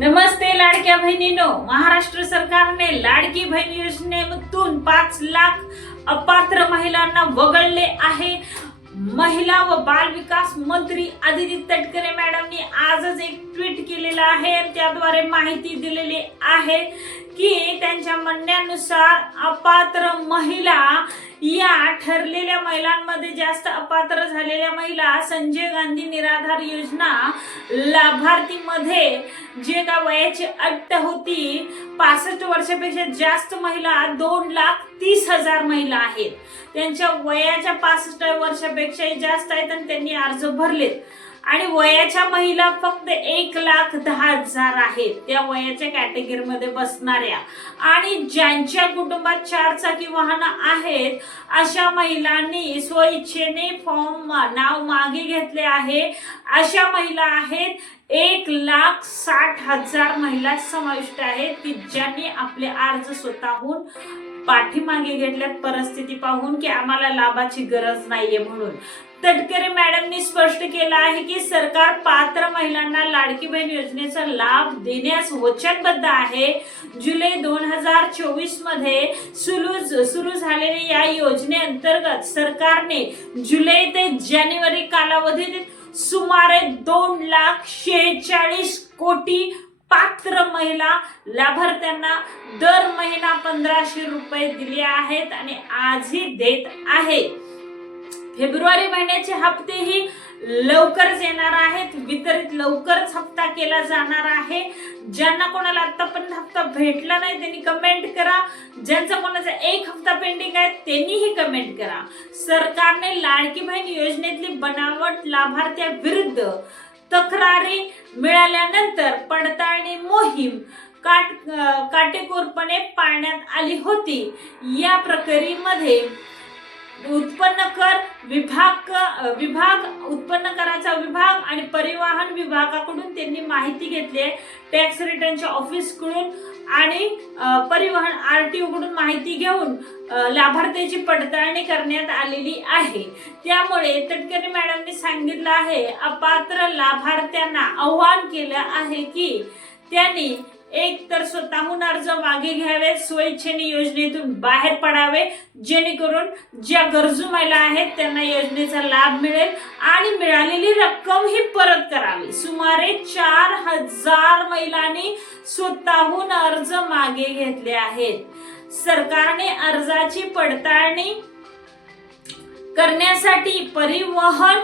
नमस्ते लाडक्या बहिणीनो. महाराष्ट्र सरकारने लाडकी बहीण योजनेतून पाच लाख अपात्र महिलांना वगळले आहे. महिला व बाल विकास मंत्री आदिती तटकरे मॅडमनी आजच एक ट्विट केलेलं आहे. त्याद्वारे माहिती दिलेली आहे की त्यांच्या म्हणण्यानुसार अपात्र महिला या ठरलेल्या महिलांमध्ये जास्त अपात्र झालेल्या महिला संजय गांधी निराधार योजना लाभार्थीमध्ये जे का वयाची अट्ट होती पासष्ट वर्षापेक्षा जास्त महिला दोन लाख तीस हजार महिला आहेत. त्यांच्या वयाच्या पासष्ट वर्षापेक्षाही जास्त आहेत आणि त्यांनी अर्ज भरलेत. आणि वयाच्या महिला फक्त एक लाख दहा हजार आहेत. त्या वयाच्या कॅटेगरीमध्ये बसणाऱ्या. आणि ज्यांच्या कुटुंबात चार चाकी वाहनं आहेत अशा महिलांनी स्वइच्छेने फॉर्म नाव मागे घेतले आहे. अशा महिला आहेत एक लाख साठ हजार महिला समाविष्ट आहेत. की ज्यांनी आपले अर्ज स्वतःहून पाठीमागे घेतल्यात. परिस्थिती पाहून की आम्हाला लाभाची गरज नाहीये म्हणून. तटकरे मॅडमनी स्पष्ट केलं आहे की सरकार पात्र महिलांना लाडकी बहीण योजनेचा लाभ देण्यास वचनबद्ध आहे. जुलै दोन हजार चोवीसमध्ये सुरू सुरू झालेल्या या योजनेअंतर्गत सरकारने जुलै ते जानेवारी कालावधीत सुमारे दोन लाख शेहेचाळीस कोटी पात्र महिला लाभार्थ्यांना दर महिना पंधराशे रुपये दिले आहेत आणि आजही देत आहे. फेब्रुवारी महिन्याचे हप्तेही लवकरच येणार आहेत. वितरित लवकरच हप्ता केला जाणार आहे. ज्यांना कोणाला आतापर्यंत हप्ता भेटला नाही त्यांनी कमेंट करा. ज्यांचा कोणाचा एक हप्ता पेंडिंग आहे त्यांनीही कमेंट करा. सरकारने लाडकी बहीण योजनेतली बनावट लाभार्थ्याविरुद्ध तक्रारी मिळाल्यानंतर पडताळणी मोहीम काट काटेकोरपणे पाळण्यात आली होती. या प्रक्रियेमध्ये उत्पन्न कर विभाग विभाग उत्पन्न कराचा विभाग आणि परिवहन विभागाकडून त्यांनी माहिती घेतली आहे. टॅक्स रिटर्नच्या ऑफिसकडून आणि परिवहन आर टी ओकडून माहिती घेऊन लाभार्थ्याची पडताळणी करण्यात आलेली आहे. त्यामुळे तटकरे मॅडमनी सांगितलं आहे अपात्र लाभार्थ्यांना आव्हान केलं आहे की त्यांनी एक तर स्वतःहून अर्ज मागे घ्यावे स्वइच्छेने योजनेतून बाहेर पडावे जेणेकरून ज्या गरजू महिला आहेत त्यांना योजनेचा लाभ मिळेल आणि मिळालेली रक्कम ही परत करावी. सुमारे चार हजार महिलांनी स्वतःहून अर्ज मागे घेतले आहेत. सरकारने अर्जाची पडताळणी करण्यासाठी परिवहन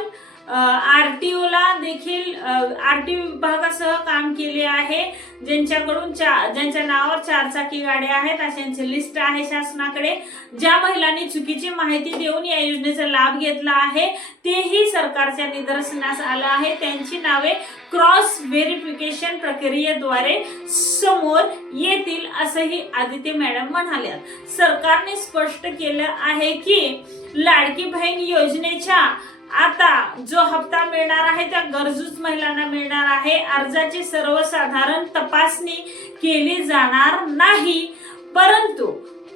आर टी ओला देखील आरटीओ विभागासह काम केले आहे ज्यांच्याकडून चा- ज्यांच्या नावावर चारचाकी गाड्या आहेत अशांची लिस्ट आहे शासनाकडे. ज्या महिलांनी चुकीची माहिती देऊन या योजनेचा लाभ घेतला आहे तेही सरकारच्या निदर्शनास आलं आहे. त्यांची नावे क्रॉस व्हेरिफिकेशन प्रक्रियेद्वारे समोर येतील असंही आदित्य मॅडम म्हणाल्या सरकारने स्पष्ट केलं आहे की लाडकी बहीण योजनेच्या आता जो हप्ता मिळणार आहे त्या गरजूच महिलांना मिळणार आहे. अर्जाची सर्वसाधारण तपासणी केली जाणार नाही. परंतु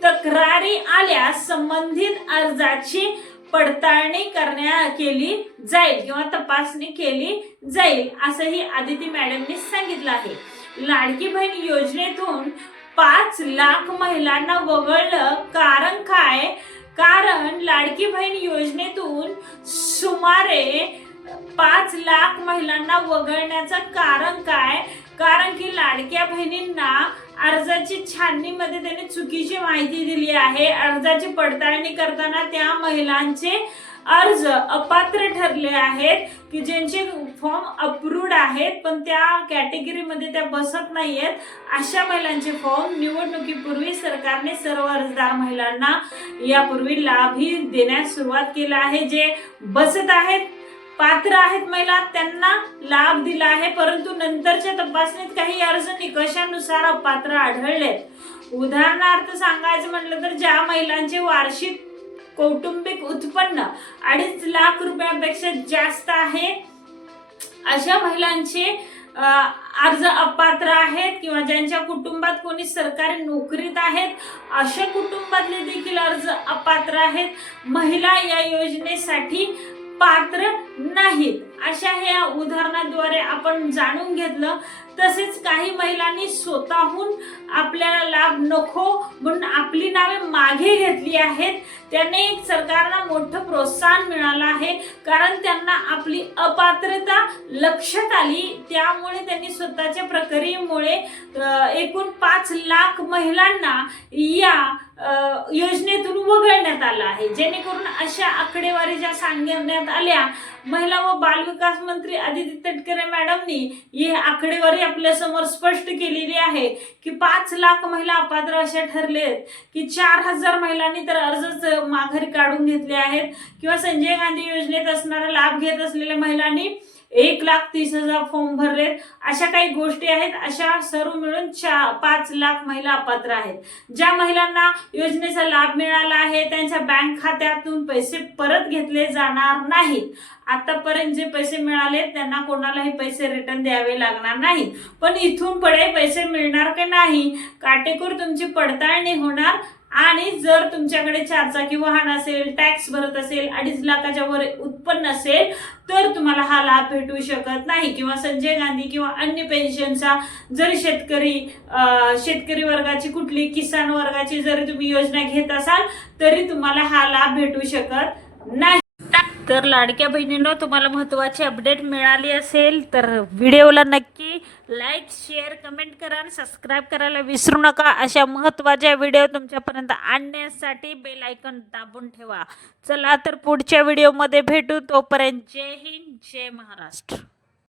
तक्रारी आल्यास संबंधित अर्जाची पडताळणी करण्या केली जाईल किंवा तपासणी केली जाईल असंही आदिती मॅडमनी सांगितलं आहे. लाडकी बहीण योजनेतून पाच लाख महिलांना वगळलं. कारण काय? कारण लाडकी बहीण योजनेतून सुमारे पाच लाख महिलांना वगळण्याचं कारण काय? कारण की लाडक्या बहिणींना अर्जाची छाननीमध्ये त्यांनी चुकीची माहिती दिली आहे. अर्जाची पडताळणी करताना त्या महिलांचे अर्ज अपात्र ठरले आहेत की ज्यांचे फॉर्म अप्रूव्ड आहेत पण त्या कॅटेगरीमध्ये त्या बसत नाहीयेत. अशा महिलांचे फॉर्म निवडणुकीपूर्वी सरकारने सर्व अर्जदार महिलांना यापूर्वी लाभही देण्यास सुरुवात केला आहे. जे बसत आहेत पात्र आहेत महिला त्यांना लाभ दिला आहे. परंतु नंतरच्या तपासणीत काही अर्ज निकषानुसार अपात्र आढळलेत. उदाहरणार्थ सांगायचं म्हटलं तर ज्या महिलांचे वार्षिक कौटुंबिक उत्पन्न अडीच लाख रुपयापेक्षा जास्त आहे. अशा महिलांचे अर्ज अपात्र आहेत किंवा ज्यांच्या कुटुंबात कोणी सरकारी नोकरीत आहेत अशा कुटुंबातले देखील अर्ज अपात्र आहेत. महिला या योजनेसाठी पात्र नाहीत. अशा ह्या उदाहरणाद्वारे आपण जाणून घेतलं. तसेच काही महिलांनी स्वतःहून आपल्या नको म्हणून आपली नावे मागे घेतली आहेत. त्याने सरकारला मोठं प्रोत्साहन मिळालं आहे. कारण त्यांना आपली अपात्रता लक्षात आली. त्यामुळे त्यांनी स्वतःच्या प्रक्रियेमुळे एकूण पाच लाख महिलांना या योजनेतून वगळण्यात आलं आहे. जेणेकरून अशा आकडेवारी ज्या सांगण्यात आल्या महिला व बालविकास मंत्री आदिती तटकरे मॅडमनी ही आकडेवारी आपल्यासमोर स्पष्ट केलेली आहे की पाच लाख महिला अपात्र अशा ठरलेत की चार हजार महिलांनी तर अर्जच माघारी काढून घेतले आहेत. किंवा संजय गांधी योजनेत असणारा लाभ घेत असलेल्या महिलांनी एक लाख तीस हजार फॉर्म भरलेत. अशा काही गोष्टी आहेत. अशा सर्व मिळून चा पाच लाख महिला अपात्र आहेत. ज्या महिलांना योजनेचा लाभ मिळाला आहे त्यांच्या बँक खात्यातून पैसे परत घेतले जाणार नाहीत. आतापर्यंत जे पैसे मिळाले त्यांना कोणालाही पैसे रिटर्न द्यावे लागणार नाहीत. पण इथून पुढे पैसे मिळणार का नाही काटेकोर तुमची पडताळणी होणार. आणि जर तुमच्याकडे चारचाकी वाहन असेल टॅक्स भरत असेल अडीच लाखाच्या वर उत्पन्न असेल तर तुम्हाला हा लाभ भेटू शकत नाही. किंवा संजय गांधी किंवा अन्य पेन्शनचा जर शेतकरी शेतकरी वर्गाची कुठली किसान वर्गाची जरी तुम्ही योजना घेत असाल तरी तुम्हाला हा लाभ भेटू शकत नाही. तर लाडक्या बहिणींनो तुम्हाला महत्त्वाची अपडेट मिळाली असेल तर व्हिडिओला नक्की लाईक शेअर कमेंट करा आणि सबस्क्राईब करायला विसरू नका. अशा महत्त्वाच्या व्हिडिओ तुमच्यापर्यंत आणण्यासाठी बेल आयकॉन दाबून ठेवा. चला तर पुढच्या व्हिडिओमध्ये भेटू. तोपर्यंत जय हिंद जय महाराष्ट्र.